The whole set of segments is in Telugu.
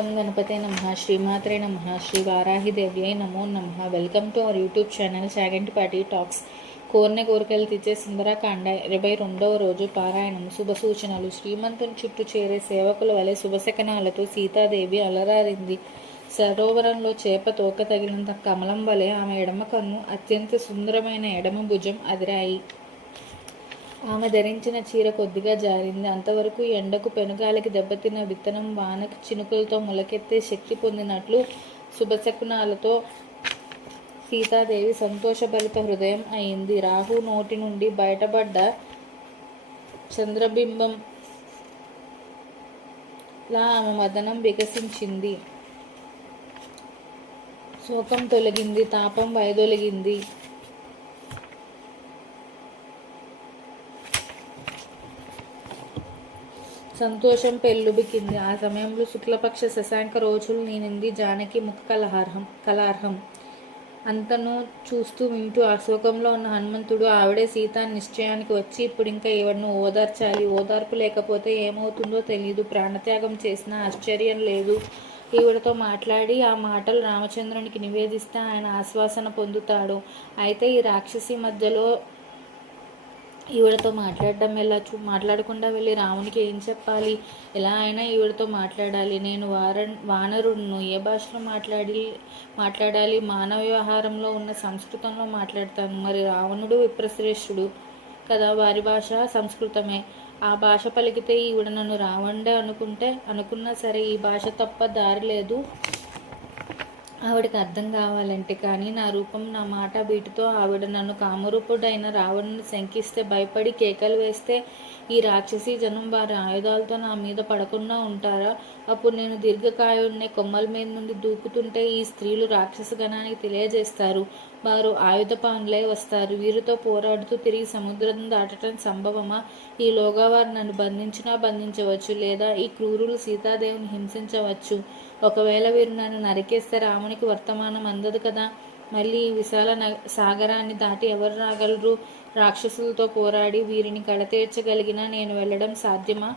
గణపతే నమః శ్రీమాత్రే నమః శ్రీ వారాహిదేవ్యై నమో నమః. Welcome to our YouTube channel Chagantipati talks. కోరిన కోరికలు తెచ్చే సుందరకాండ 22వ రోజు పారాయణం. శుభ సూచనలు. శ్రీమంతుని చుట్టూ చేరే సేవకుల వలె శుభశకనాలతో సీతాదేవి అలరారింది. సరోవరంలో చేప తోక తగిలినంత కమలం వలె ఆమె ఎడమ కన్ను, అత్యంత సుందరమైన ఎడమ భుజం అదిరాయి. ఆమె ధరించిన చీర కొద్దిగా జారింది. అంతవరకు ఎండకు పెనుగాలికి దెబ్బతిన్న విత్తనం వానకు చినుకులతో మొలకెత్తే శక్తి పొందినట్లు శుభశకునాలతో సీతాదేవి సంతోషభరిత హృదయం అయింది. రాహు నోటి నుండి బయటపడ్డ చంద్రబింబంలా ఆమె మదనం వికసించింది. శోకం తొలగింది, తాపం వైదొలిగింది. సంతోషం పెళ్ళుబికింది. ఆ సమయంలో శుక్లపక్ష శశాంక రోజులు నేనింది జానకి ముఖ కలార్హం. అంతను చూస్తూ వింటూ అశోకంలో ఉన్న హనుమంతుడు ఆవిడే సీత నిశ్చయానికి వచ్చి ఇప్పుడు ఇంకా ఈవిడను ఓదార్చాలి. ఓదార్పు లేకపోతే ఏమవుతుందో తెలియదు. ప్రాణత్యాగం చేసినా ఆశ్చర్యం లేదు. ఈవిడతో మాట్లాడి ఆ మాటలు రామచంద్రునికి నివేదిస్తే ఆయన ఆశ్వాసన పొందుతాడు. అయితే ఈ రాక్షసి మధ్యలో ఈవిడతో మాట్లాడడం ఎలా? మాట్లాడకుండా వెళ్ళి రామునికి ఏం చెప్పాలి? ఎలా అయినా ఈవిడతో మాట్లాడాలి. నేను వానరుడును. ఏ భాషలో మాట్లాడాలి? మానవ వ్యవహారంలో ఉన్న సంస్కృతంలో మాట్లాడతాను. మరి రావణుడు విప్రశ్రేష్ఠుడు కదా, వారి భాష సంస్కృతమే. ఆ భాష పలికితే ఈవిడ నన్ను రావణుడే అనుకున్నా సరే ఈ భాష తప్ప దారి లేదు ఆవిడకి అర్థం కావాలంటే. కానీ నా రూపం, నా మాట, వీటితో ఆవిడ నన్ను కామరూపుడైన రావణుని శంకిస్తే, భయపడి కేకలు వేస్తే ఈ రాక్షసి జనం వారి ఆయుధాలతో నా మీద పడకుండా ఉంటారా? అప్పుడు నేను దీర్ఘకాయుడినే కొమ్మల మీద నుండి దూకుతుంటే ఈ స్త్రీలు రాక్షస గణానికి తెలియజేస్తారు. వారు ఆయుధపానులై వస్తారు. వీరితో పోరాడుతూ తిరిగి సముద్రం దాటడం సంభవమా? ఈలోగా వారు నన్ను బంధించవచ్చు, లేదా ఈ క్రూరులు సీతాదేవిని హింసించవచ్చు. ఒకవేళ వీరు నన్ను నరికేస్తే రామునికి వర్తమానం అందదు కదా. మళ్ళీ ఈ విశాల సాగరాన్ని దాటి ఎవరు రాగలరు? రాక్షసులతో పోరాడి వీరిని కడతీర్చగలిగినా నేను వెళ్ళడం సాధ్యమా?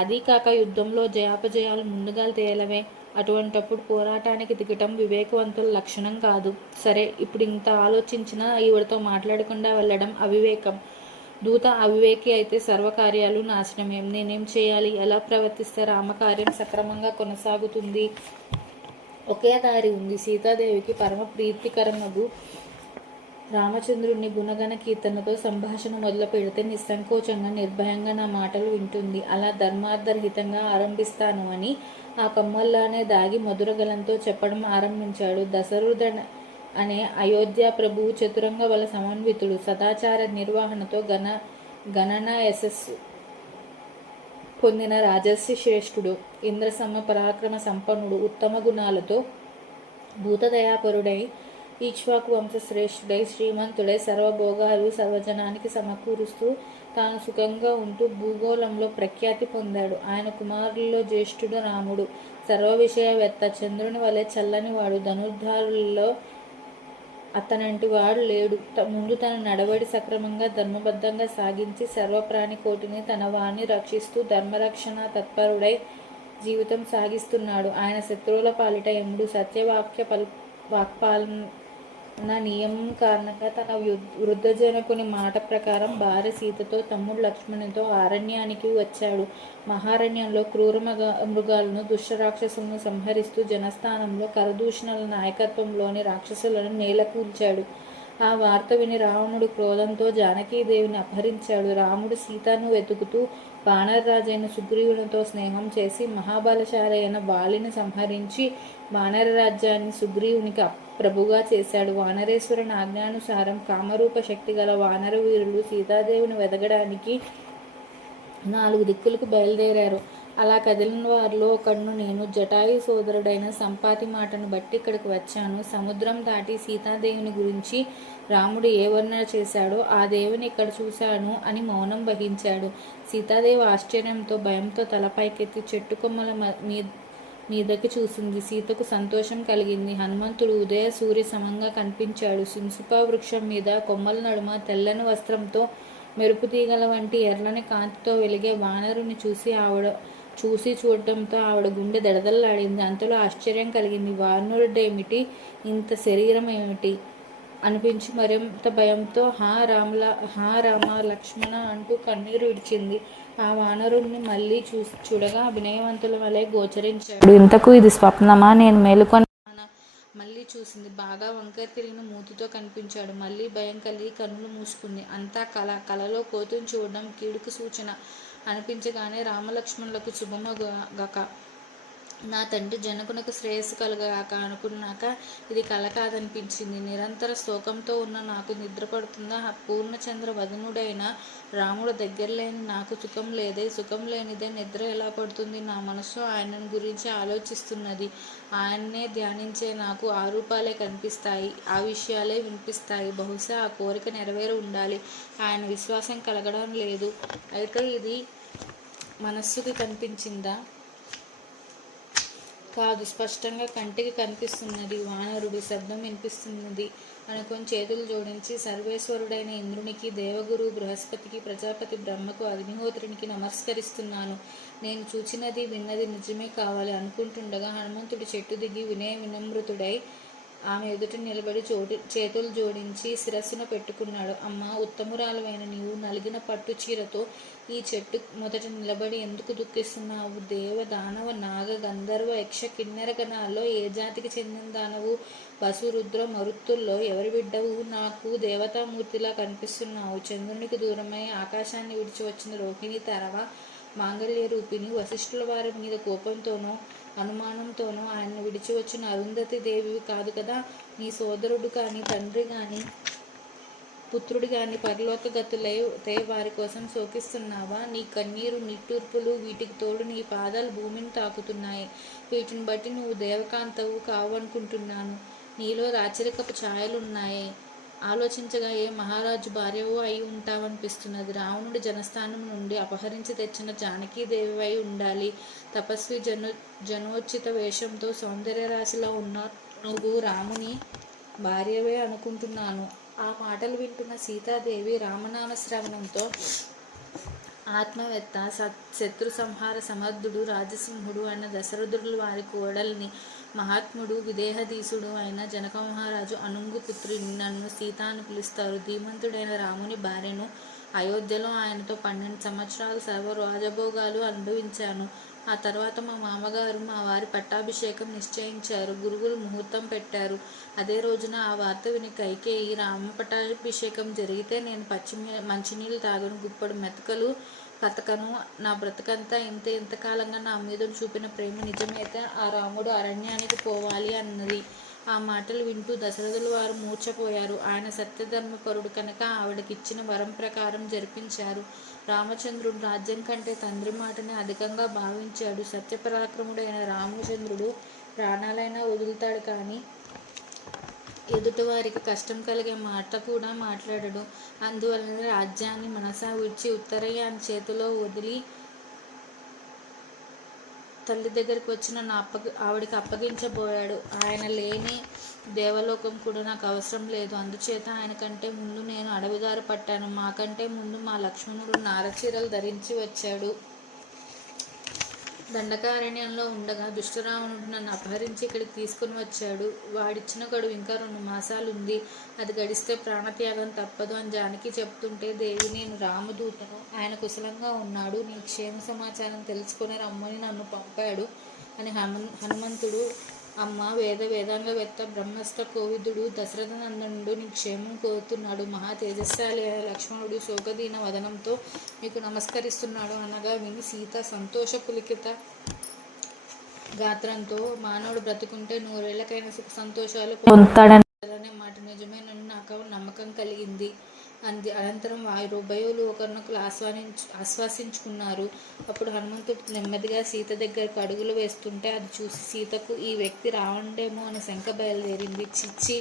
అదీ కాక యుద్ధంలో జయాపజయాలు ముందుగా తేలవే. అటువంటప్పుడు పోరాటానికి దిగటం వివేకవంతుల లక్షణం కాదు. సరే, ఇప్పుడు ఇంత ఆలోచించినా ఈవిడతో మాట్లాడకుండా వెళ్ళడం అవివేకం. దూత అవివేకి అయితే సర్వకార్యాలు నాశనమే. నేనేం చేయాలి? ఎలా ప్రవర్తిస్తే రామకార్యం సక్రమంగా కొనసాగుతుంది? ఒకే దారి ఉంది. సీతాదేవికి పరమ ప్రీతికరమగు రామచంద్రుడిని గుణగణ కీర్తనతో సంభాషణ మొదలు పెడితే నిస్సంకోచంగా నిర్భయంగా నా మాటలు వింటుంది. అలా ధర్మార్థరహితంగా ఆరంభిస్తాను అని ఆ కమ్మల్లానే దాగి మధురగలంతో చెప్పడం ఆరంభించాడు. దశరథ అనే అయోధ్య ప్రభువు చతురంగ బల సమన్వితుడు, సదాచార నిర్వహణతో గణన యశస్సు పొందిన రాజర్షి శ్రేష్ఠుడు, ఇంద్రసమ పరాక్రమ సంపన్నుడు, ఉత్తమ గుణాలతో భూతదయాపరుడై ఈక్ష్వాకు వంశశ్రేష్ఠుడై శ్రీమంతుడై సర్వభోగాలు సర్వజనానికి సమకూరుస్తూ తాను సుఖంగా ఉంటూ భూగోళంలో ప్రఖ్యాతి పొందాడు. ఆయన కుమారుల్లో జ్యేష్ఠుడు రాముడు. సర్వ విషయవేత్త, చంద్రుని వలె చల్లనివాడు. ధనుర్ధారులలో అతనంటి వాడు లేడు. ముందు తన నడవడి సక్రమంగా ధర్మబద్ధంగా సాగించి సర్వప్రాణి కోటిని తన వాణ్ణి రక్షిస్తూ ధర్మరక్షణ తత్పరుడై జీవితం సాగిస్తున్నాడు. ఆయన శత్రువుల పాలిట యముడు. సత్యవాక్య వాక్పాలన నియమం కారణంగా తన వృద్ధజనకుని మాట ప్రకారం భార్య సీతతో తమ్ముడు లక్ష్మణునితో అరణ్యానికి వచ్చాడు. మహారణ్యంలో క్రూర మృగాలను దుష్టరాక్షసులను సంహరిస్తూ జనస్థానంలో కరదూషణల నాయకత్వంలోని రాక్షసులను నేలకూల్చాడు. ఆ వార్త విని రావణుడు క్రోధంతో జానకీదేవిని అపహరించాడు. రాముడు సీతను వెతుకుతూ వానరరాజైన సుగ్రీవునితో స్నేహం చేసి మహాబలశాలి అయిన వాలిని సంహరించి వానర రాజ్యాన్ని సుగ్రీవునికి ప్రభుగా చేశాడు. వానరేశ్వరుని ఆజ్ఞానుసారం కామరూప శక్తి గల వానర వీరులు సీతాదేవిని వెదగడానికి 4 దిక్కులకు బయలుదేరారు. అలా కదిలిన వారిలో ఒకడును నేను. జటాయు సోదరుడైన సంపాతి మాటను బట్టి ఇక్కడికి వచ్చాను. సముద్రం దాటి సీతాదేవిని గురించి రాముడు ఏ వర్ణన చేశాడో ఆ దేవిని ఇక్కడ చూశాను అని మౌనం వహించాడు. సీతాదేవి ఆశ్చర్యంతో భయంతో తలపైకెత్తి చెట్టు కొమ్మల మీదకి చూసింది. సీతకు సంతోషం కలిగింది. హనుమంతుడు ఉదయ సూర్య సమంగా కనిపించాడు. సింసుప వృక్షం మీద కొమ్మల నడుమ తెల్లని వస్త్రంతో మెరుపు తీగల వంటి ఎర్రని కాంతితో వెలిగే వానరుని చూసి చూసి చూడటంతో ఆవిడ గుండె దడదల్లాడింది. అంతలో ఆశ్చర్యం కలిగింది. వానరుడేమిటి, ఇంత శరీరం ఏమిటి అనిపించి మరింత భయంతో హా రామ లక్ష్మణ అంటూ కన్నీరు విడిచింది. ఆ వానరుణ్ణి మళ్ళీ చూడగా వినయవంతుల వలె గోచరించాడు. ఇంతకు ఇది స్వప్నమా, నేను మేలుకొని మళ్ళీ చూసింది. బాగా వంకర తిరిగిన మూతితో కనిపించాడు. మళ్ళీ భయం కలిగి కన్నులు మూసుకుంది. అంతా కలలో కోతిని చూడడం కీడుకు సూచన అనిపించగానే రామలక్ష్మణులకు శుభమగాక, నా తండ్రి జనకునకు శ్రేయస్సు కలగాక అనుకున్నాక ఇది కల కాదనిపించింది. నిరంతర శోకంతో ఉన్న నాకు నిద్ర పడుతుందా? పూర్ణచంద్ర వదనుడైన రాముడు దగ్గర లేని నాకు సుఖం లేదే, సుఖం లేనిదే నిద్ర ఎలా పడుతుంది? నా మనస్సు ఆయనను గురించి ఆలోచిస్తున్నది. ఆయన్నే ధ్యానించే నాకు ఆ రూపాలే కనిపిస్తాయి, ఆ విషయాలే వినిపిస్తాయి. బహుశా ఆ కోరిక నెరవేరి ఉండాలి. ఆయన విశ్వాసం కలగడం లేదు. అయితే ఇది మనస్సుకి కనిపించిందా? కాదు, స్పష్టంగా కంటికి కనిపిస్తున్నది. వానరుడి శబ్దం వినిపిస్తున్నది అనుకొని చేతులు జోడించి సర్వేశ్వరుడైన ఇంద్రునికి, దేవగురు బృహస్పతికి, ప్రజాపతి బ్రహ్మకు, అగ్నిహోత్రునికి నమస్కరిస్తున్నాను. నేను చూచినది విన్నది నిజమే కావాలి అనుకుంటుండగా హనుమంతుడి చెట్టు దిగి వినమ్రుతుడై ఆమె ఎదుట నిలబడి చేతులు జోడించి శిరస్సున పెట్టుకున్నాడు. అమ్మ, ఉత్తమురాలవైన నీవు నలిగిన పట్టు చీరతో ఈ చెట్టు మొదట నిలబడి ఎందుకు దుఃఖిస్తున్నావు? దేవ, దానవ, నాగ, గంధర్వ, యక్ష, కిన్నెర గణాల్లో ఏ జాతికి చెందిన దానవు? వసు, రుద్ర, మరుత్తుల్లో ఎవరి బిడ్డవు? నాకు దేవతామూర్తిలా కనిపిస్తున్నావు. చంద్రునికి దూరమై ఆకాశాన్ని విడిచి వచ్చిన రోహిణి తరవ, మాంగళ్య రూపిణి. వశిష్ఠుల వారి మీద కోపంతోనో అనుమానంతోనో ఆయన్ని విడిచి వచ్చిన అరుంధతి దేవివి కాదు కదా? నీ సోదరుడు కానీ, తండ్రి కానీ, పుత్రుడు కానీ పరలోక గతులైతే వారి కోసం శోకిస్తున్నావా? నీ కన్నీరు నిట్టూర్పులు, వీటికి తోడు నీ పాదాలు భూమిని తాకుతున్నాయి. వీటిని బట్టి నువ్వు దేవకాంతవు కావనుకుంటున్నాను. నీలో రాచరికపు ఛాయలున్నాయి. ఆలోచించగా ఏ మహారాజు భార్యవో అయి ఉంటావనిపిస్తున్నది. రావణుడి జనస్థానం నుండి అపహరించి తెచ్చిన జానకీదేవివై ఉండాలి. తపస్వి, జనోచిత వేషంతో సౌందర్యరాశిలో ఉన్న నువ్వు రాముని భార్యవే అనుకుంటున్నాను. ఆ మాటలు వింటున్న సీతాదేవి రామనామ శ్రవణంతో ఆత్మవేత్త, శత్రు సంహార సమర్థుడు, రాజసింహుడు అయిన దశరథుడు వారి కోడల్ని, మహాత్ముడు, విదేహధీసుడు అయిన జనక మహారాజు అనుంగు పుత్రుని నన్ను సీత అని పిలుస్తారు. ధీమంతుడైన రాముని భార్యను. అయోధ్యలో ఆయనతో 12 సంవత్సరాలు సర్వ రాజభోగాలు అనుభవించాను. ఆ తర్వాత మా మామగారు మా వారి పట్టాభిషేకం నిశ్చయించారు. గురువులు ముహూర్తం పెట్టారు. అదే రోజున ఆ వార్త విని కైకేయి, రామ పట్టాభిషేకం జరిగితే నేను మంచినీళ్ళు తాగను, గుప్పడు మెతకలు బతకను, నా బ్రతకంతా ఇంతకాలంగా నా మీద చూపిన ప్రేమ నిజమైతే ఆ రాముడు అరణ్యానికి పోవాలి అన్నది. ఆ మాటలు వింటూ దశరథుల వారు మూర్ఛపోయారు. ఆయన సత్యధర్మపరుడు కనుక ఆవిడకిచ్చిన వరం ప్రకారం జరిపించారు. రామచంద్రుడు రాజ్యం కంటే తండ్రి మాటనే అధికంగా భావించాడు. సత్యపరాక్రముడైన రామచంద్రుడు ప్రాణాలైనా వదులుతాడు కానీ ఎదుటివారికి కష్టం కలిగే మాట కూడా మాట్లాడడు. అందువలన రాజ్యాన్ని మనసా విడిచి ఉత్తరయ్యాన్ని చేతిలో వదిలి తల్లి దగ్గరికి వచ్చిన ఆవిడికి అప్పగించబోయాడు. ఆయన లేని దేవలోకం కూడా నాకు అవసరం లేదు. అందుచేత ఆయన కంటే ముందు నేను అడవిదారి పట్టాను. మాకంటే ముందు మా లక్ష్మణుడు నారచీరలు ధరించి వచ్చాడు. దండకారణ్యంలో ఉండగా దుష్టరావణుడు నన్ను అపహరించి ఇక్కడికి తీసుకుని వచ్చాడు. వాడిచ్చిన గడువు ఇంకా 2 మాసాలుంది. అది గడిస్తే ప్రాణత్యాగం తప్పదు అని జానకి చెప్తుంటే, దేవి, నేను రామదూతను, ఆయన కుశలంగా ఉన్నాడు, నీ క్షేమ సమాచారం తెలుసుకొని రమ్మని నన్ను పంపాడు అని హనుమంతుడు, అమ్మ, వేదాంగవేత్త, బ్రహ్మస్త్ర కోవిదుడు దశరథనందనుడు నీ క్షేమం కోరుతున్నాడు. మహా తేజస్శాలి అయిన లక్ష్మణుడు శోకదీన వదనంతో మీకు నమస్కరిస్తున్నాడు అనగా విని సీత సంతోష పులికిత గాత్రంతో, మానవుడు బ్రతుకుంటే 100 ఏళ్లకైనా సుఖ సంతోషాలు పొందుతాడనే మాట నిజమేనని నాకు నమ్మకం కలిగింది అంది. అనంతరం ఉభయులు ఒకరినొకరు ఆశ్వాసించుకున్నారు. అప్పుడు హనుమంతుడు నెమ్మదిగా సీత దగ్గరకు అడుగులు వేస్తుంటే అది చూసి సీతకు ఈ వ్యక్తి రావణుడేమో అని శంక బయలుదేరింది. చిచ్చి,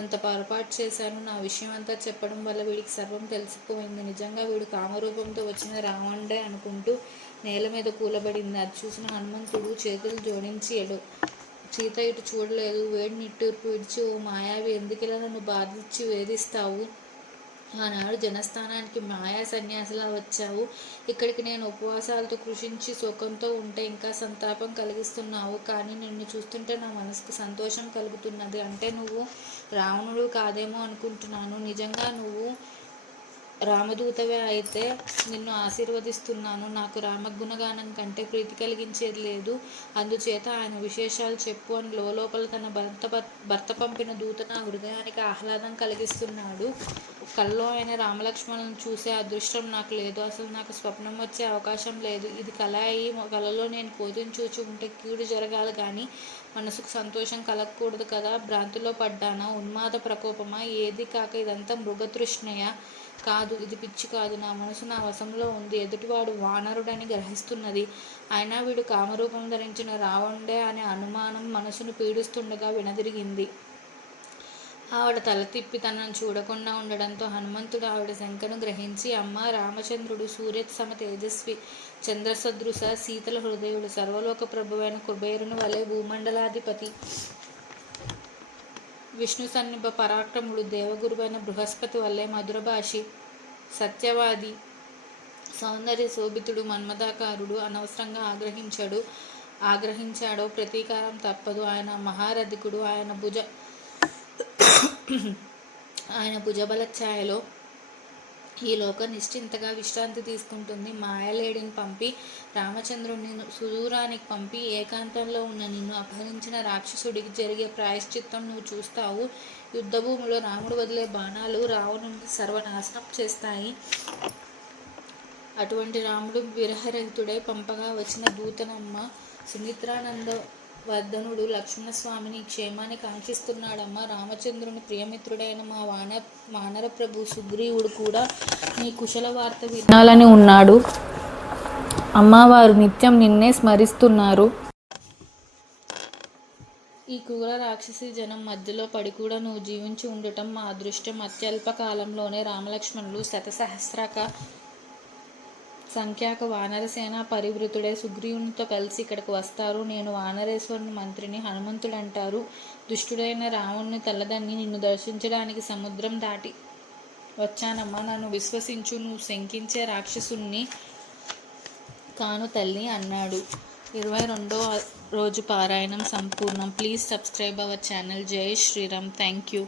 ఎంత పొరపాటు చేశాను. నా విషయం అంతా చెప్పడం వల్ల వీడికి సర్వం తెలిసిపోయింది. నిజంగా వీడు కామరూపంతో వచ్చిన రావణుడే అనుకుంటూ నేల మీద కూలబడింది. అది చూసిన హనుమంతుడు చేతులు జోడించి సీత ఇటు చూడలేదు. వేడి నిట్టూర్పు విడిచి, ఓ మాయావి, ఎందుకిలా నన్ను బాధించి వేధిస్తావు? ఆనాడు జనస్థానానికి మాయా సన్యాసిలా వచ్చావు. ఇక్కడికి నేను ఉపవాసాలతో కృషించి సుఖంతో ఉంటే ఇంకా సంతాపం కలిగిస్తున్నావు. కానీ నిన్ను చూస్తుంటే నా మనసుకు సంతోషం కలుగుతున్నది. అంటే నువ్వు రావణుడు కాదేమో అనుకుంటున్నాను. నిజంగా నువ్వు రామదూతవే అయితే నిన్ను ఆశీర్వదిస్తున్నాను. నాకు రామగుణగానం కంటే ప్రీతి కలిగించేది లేదు. అందుచేత ఆయన విశేషాలు చెప్పు అని లోపల తన భర్త పంపిన దూత నా హృదయానికి ఆహ్లాదం కలిగిస్తున్నాడు. కల్లో ఆయన రామలక్ష్మణులను చూసే అదృష్టం నాకు లేదు. అసలు నాకు స్వప్నం వచ్చే అవకాశం లేదు. ఇది కల అయి కలలో నేను కోతిని చూచి ఉంటే కీడు జరగాలి కానీ మనసుకు సంతోషం కలగకూడదు కదా. భ్రాంతిలో పడ్డానా? ఉన్మాద ప్రకోపమా? ఏది కాక ఇదంతా మృగతృష్ణయ కాదు. ఇది పిచ్చి కాదు. నా మనసు నా వశంలో ఉంది. ఎదుటివాడు వానరుడని గ్రహిస్తున్నది. అయినా వీడు కామరూపం ధరించిన రావణుడే అనే అనుమానం మనసును పీడిస్తుండగా వెనుదిరిగింది. ఆవిడ తల తిప్పి తనను చూడకుండా ఉండడంతో హనుమంతుడు ఆవిడ శంకను గ్రహించి, అమ్మ, రామచంద్రుడు సూర్య సమ తేజస్వి, చంద్రసదృశ శీతల హృదయుడు, సర్వలోక ప్రభువైన కుబేరుని వలె భూమండలాధిపతి, విష్ణు సన్నిభ పరాక్రముడు, దేవగురువైన బృహస్పతి వల్లే మధురభాషి, సత్యవాది, సౌందర్య శోభితుడు, మన్మదాకారుడు. అనవసరంగా ఆగ్రహించాడో ప్రతీకారం తప్పదు. ఆయన మహారథికుడు. ఆయన భుజబల ఛాయలో ఈ లోక నిశ్చింతగా విశ్రాంతి తీసుకుంటుంది. మాయలేడిని పంపి రామచంద్రుడిని సుదూరానికి పంపి ఏకాంతంలో ఉన్న నిన్ను అపహరించిన రాక్షసుడికి జరిగే ప్రాయశ్చిత్తం నువ్వు చూస్తావు. యుద్ధభూమిలో రాముడు వదిలే బాణాలు రావణుని సర్వనాశనం చేస్తాయి. అటువంటి రాముడు విరహరహితుడై పంపగా వచ్చిన దూతనమ్మ. సుమిత్రానంద వర్ధనుడు లక్ష్మణస్వామిని క్షేమాన్ని కాంక్షిస్తున్నాడమ్మా. రామచంద్రుని ప్రియమిత్రుడైన మా వానర ప్రభు సుగ్రీవుడు కూడా నీ కుశల వార్త వినాలని ఉన్నాడు. అమ్మవారు నిత్యం నిన్నే స్మరిస్తున్నారు. ఈ క్రూర రాక్షసి జనం మధ్యలో పడి కూడా నువ్వు జీవించి ఉండటం మా అదృష్టం. అత్యల్ప కాలంలోనే రామలక్ష్మణులు శతసహస్రక సంఖ్యాక వానరసేన పరివృతుడే సుగ్రీవునితో కలిసి ఇక్కడికి వస్తారు. నేను వానరేశ్వరుని మంత్రిని. హనుమంతుడు అంటారు, దుష్టుడైన రావణుని తలదన్ని నిన్ను దర్శించడానికి సముద్రం దాటి వచ్చానమ్మా. నన్ను విశ్వసించు. నువ్వు శంకించే రాక్షసుణ్ణి కాను తల్లి అన్నాడు. 22వ రోజు పారాయణం సంపూర్ణం. Please subscribe our channel. జై శ్రీరామ్. Thank you.